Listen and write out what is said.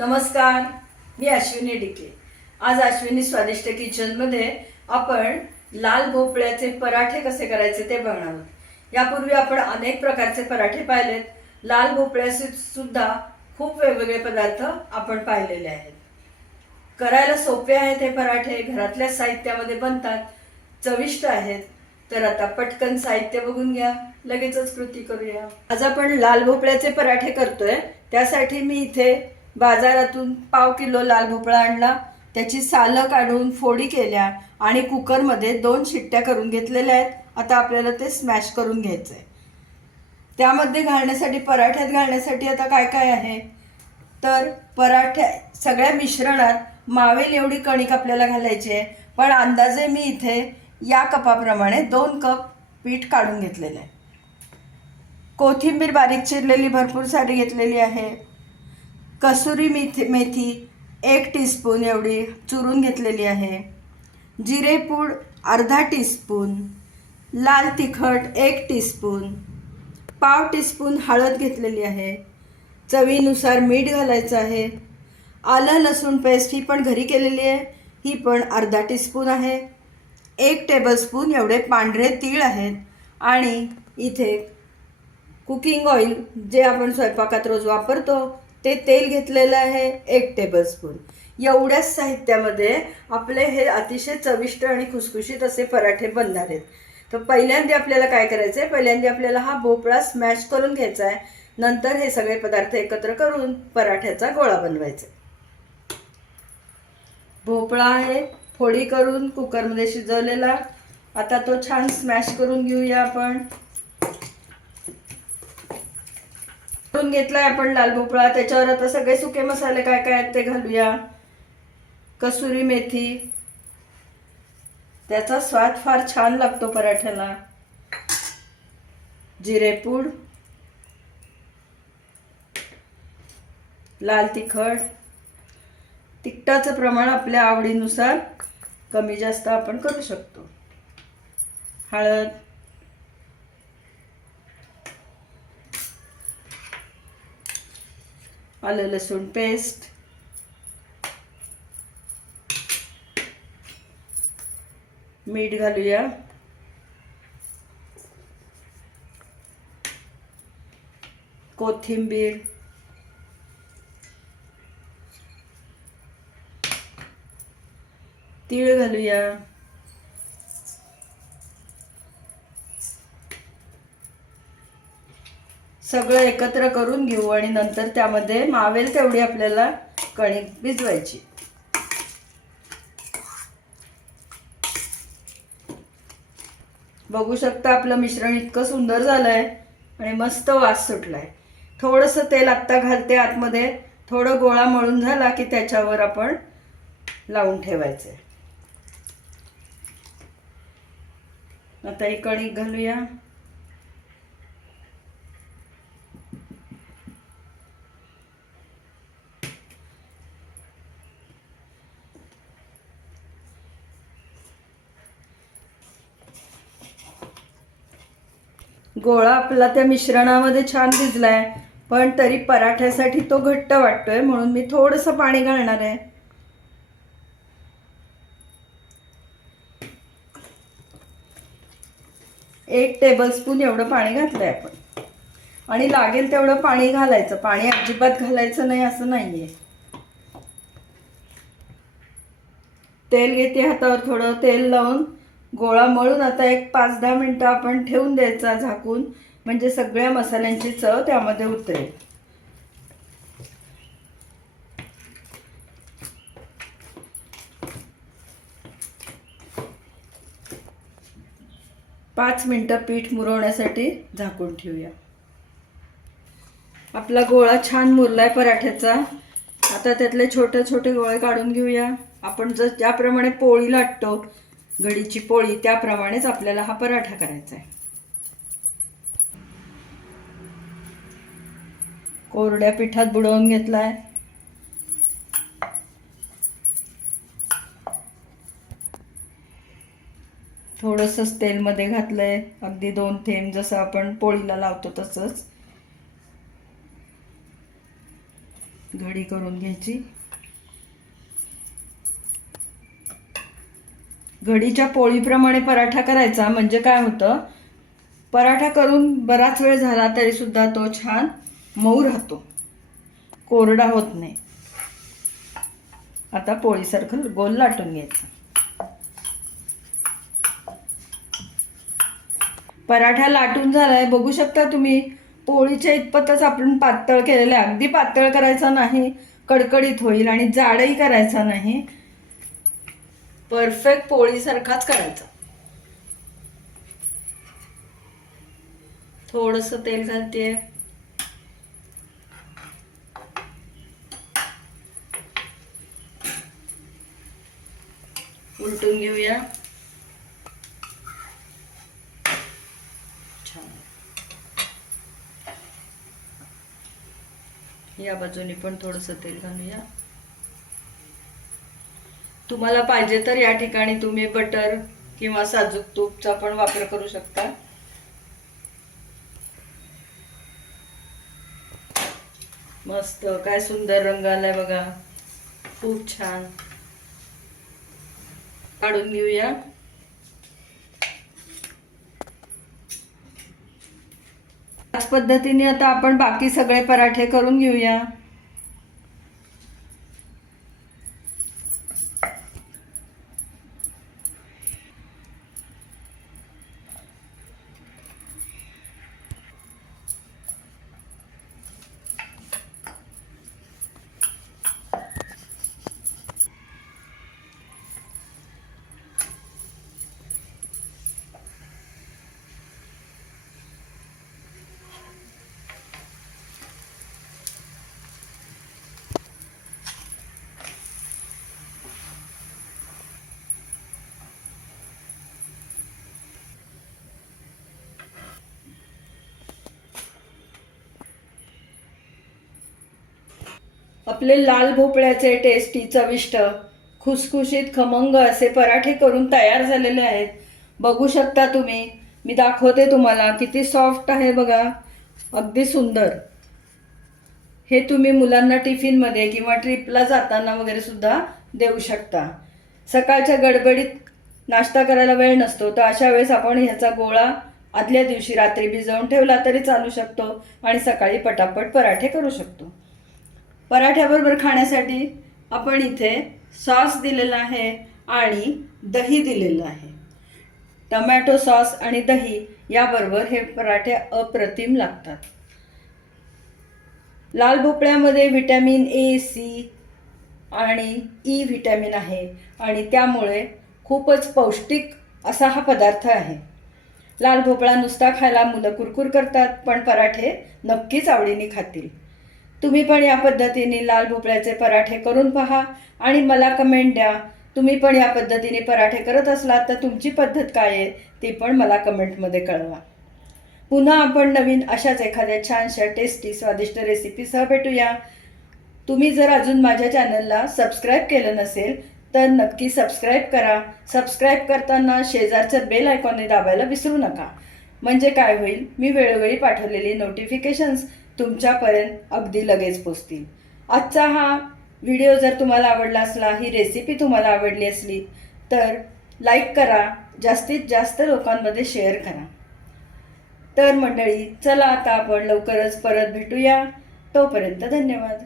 नमस्कार मी अश्विनी डिके आज अश्विनी स्वादिष्ट किचनमध्ये आपण लाल भोपळ्याचे पराठे कसे करायचे ते बघणार आहोत. यापूर्वी आपण अनेक प्रकारचे पराठे पाहिलेत. लाल भोपळ्याचे सुद्धा खूप वेगवेगळे पदार्थ आपण पाहिलेले आहेत. करायला सोपे आहेत हे पराठे घरातल्या साहित्यामध्ये बनतात चविष्ट आहेत. तर आता पटकन साहित्य बघून घ्या लगेचच कृती करूया. आज आपण लाल भोपळ्याचे पराठे करतोय त्यासाठी मी इथे बाजारातून पाव किलो लाल भोपळा आणला. त्याची सालं काढून फोडी केल्या आणि कुकरमध्ये दोन शिट्ट्या करून घेतलेल्या आहेत. आता आपल्याला ते स्मॅश करून घ्यायचं आहे त्यामध्ये घालण्यासाठी पराठ्यात घालण्यासाठी आता काय काय आहे? तर पराठ्या सगळ्या मिश्रणात मावेल एवढी कणिक आपल्याला घालायची आहे. पण अंदाजे मी इथे या कपाप्रमाणे दोन कप पीठ काढून घेतलेलं आहे. कोथिंबीर बारीक चिरलेली भरपूर सारी घेतलेली आहे. कसुरी मेथी मेथी एक टीस्पून एवढी चुरून घेतलेली आहे. जिरेपूड अर्धा टीस्पून लाल तिखट एक टीस्पून पाव टीस्पून हळद घेतलेली आहे. चवीनुसार मीठ घालायचं आहे. आलं लसूण पेस्ट ही पण घरी केलेली आहे. ही पण अर्धा टीस्पून आहे. एक टेबलस्पून एवढे पांढरे तीळ आहेत. आणि इथे कुकिंग ऑइल जे आपण स्वयंपाकात रोज वापरतो ते तेल घेतलेलं आहे एक टेबलस्पून एवढ्याच साहित्यामध्ये आपले हे अतिशय चविष्ट आणि खुसखुशीत असे पराठे बनणार आहेत. तर पहिल्यांदा आपल्याला काय करायचं आहे पहिल्यांदा आपल्याला हा भोपळा स्मॅश करून घ्यायचा आहे नंतर हे सगळे पदार्थ एकत्र करून पराठ्याचा गोळा बनवायचा. भोपळा आहे फोडी करून कुकरमध्ये शिजवलेला. आता तो छान स्मॅश करून घेऊया आपण. कुटून घेतलाय आपण लाल भोपळा? त्याच्यावर आता सगळे सुके मसाले काय काय आहेत ते घालूया. कसुरी मेथी. त्याचा स्वाद फार छान लागतो पराठ्याला. जिरेपूड लाल तिखट. तिखटाचं प्रमाण आपल्या आवडीनुसार कमी जास्त आपण करू शकतो. हळद. आलं लसूण पेस्ट मीठ घालूया कोथिंबीर। तीळ घालूया सगळं एकत्र करून घेऊ आणि नंतर त्यामध्ये मावेल तेवढी आपल्याला कणिक भिजवायची. बघू शकता आपलं मिश्रण इतकं सुंदर झालंय आणि मस्त वास सुटलाय. थोडंसं तेल आत्ता घालते आतमध्ये. थोडं गोळा मळून झाला की त्याच्यावर आपण लावून ठेवायचंय. आता ही कणिक घालूया. गोळा आपला त्या मिश्रणामध्ये छान भिजलाय. पण तरी पराठ्यासाठी तो घट्ट वाटतोय म्हणून मी थोडंसं पाणी घालणार आहे. एक टेबलस्पून एवढं पाणी घातलंय आपण. आणि लागेल तेवढं पाणी घालायचं. पाणी अजिबात घालायचं नाही असं नाहीये. तेल घेते हातावर थोडं तेल लावून. गोळा मळून आता एक पाच दहा मिनटं आपण ठेवून द्यायचा झाकून. म्हणजे सगळ्या मसाल्यांची चव त्यामध्ये उतरेल. पाच मिनटं पीठ मुरवण्यासाठी झाकून ठेवूया. आपला गोळा छान मुरलाय पराठ्याचा. आता त्यातले छोटे छोटे गोळे काढून घेऊया. आपण जर ज्याप्रमाणे पोळी लाटतो घडीची पोळी त्याप्रमाणेच आपल्याला हा पराठा करायचा आहे. कोरड्या पिठात बुडवून घेतला आहे थोडंसंच तेलमध्ये घातलंय. अगदी दोन थेंब जसं आपण पोळीला लावतो तसंच. घडी करून घ्यायची. घडीच्या पोळीप्रमाणे पराठा करायचा. म्हणजे काय होतं? पराठा करून बराच वेळ झाला तरी सुद्धा तो छान मऊ राहतो. कोरडा होत नाही. आता पोळीसारखं गोल लाटून घ्यायचं. पराठा लाटून झालाय. बघू शकता तुम्ही पोळीच्या इतपतच आपण पातळ केलेलं आहे. अगदी पातळ करायचा नाही कडकडीत होईल आणि जाडही करायचा नाही. परफेक्ट पोळीसारखाच करायचा. थोडस तेल घालते. उलटून घेऊया. छान. या बाजूने पण थोडंसं तेल घालूया. तुम्हाला पाहिजे तर या ठिकाणी तुम्ही बटर किंवा साजूक तूपचा पण वापर करू शकता. मस्त काय सुंदर रंग आलाय बघा. खूप छान. काढून घेऊया. त्याच पद्धतीने आता आपण बाकी सगळे पराठे करून घेऊया. आपले लाल भोपळ्याचे टेस्टी चविष्ट खुसखुशीत खमंग असे पराठे करून तयार झालेले आहेत. बघू शकता तुम्ही. मी दाखवते तुम्हाला किती सॉफ्ट आहे बघा. अगदी सुंदर. हे तुम्ही मुलांना टिफिनमध्ये किंवा ट्रिपला जाताना वगैरे सुद्धा देऊ शकता. सकाळच्या गडबडीत नाश्ता करायला वेळ नसतो तर अशा वेळेस आपण ह्याचा गोळा आदल्या दिवशी रात्री भिजवून ठेवला तरी चालू शकतो आणि सकाळी पटापट पराठे करू शकतो. पराठ्याबरोबर खाण्यासाठी आपण इथे सॉस दिलेला आहे आणि दही दिलेलं आहे. टमॅटो सॉस आणि दही याबरोबर हे पराठे अप्रतिम लागतात. लाल भोपळ्यामध्ये व्हिटॅमिन ए सी आणि ई व्हिटॅमिन आहे आणि त्यामुळे खूपच पौष्टिक असा हा पदार्थ आहे. लाल भोपळा नुसता खायला मुलं कुरकुर करतात पण पराठे नक्कीच आवडीने खातील. तुम्ही पण या पद्धतीने लाल भोपळ्याचे पराठे करून पहा आणि मला कमेंट द्या. तुम्ही पण या पद्धतीने पराठे करत असलात तर तुमची पद्धत काय आहे ती पण मला कमेंटमध्ये कळवा. पुन्हा आपण नवीन अशाच एखाद्या छानशा टेस्टी स्वादिष्ट रेसिपीसह भेटूया. तुम्ही जर अजून माझ्या चॅनलला सबस्क्राईब केलं नसेल तर नक्की सबस्क्राईब करा. सबस्क्राईब करताना शेजारचं बेल आयकॉनने दाबायला विसरू नका. म्हणजे काय होईल? मी वेळोवेळी पाठवलेली नोटिफिकेशन्स तुमच्यापर्यंत अगदी लगेच पोचतील. आजचा हा व्हिडिओ जर तुम्हाला आवडला असला ही रेसिपी तुम्हाला आवडली असली तर लाईक करा जास्तीत जास्त लोकांमध्ये शेअर करा. तर मंडळी चला आता आपण लवकरच परत भेटूया. तोपर्यंत धन्यवाद.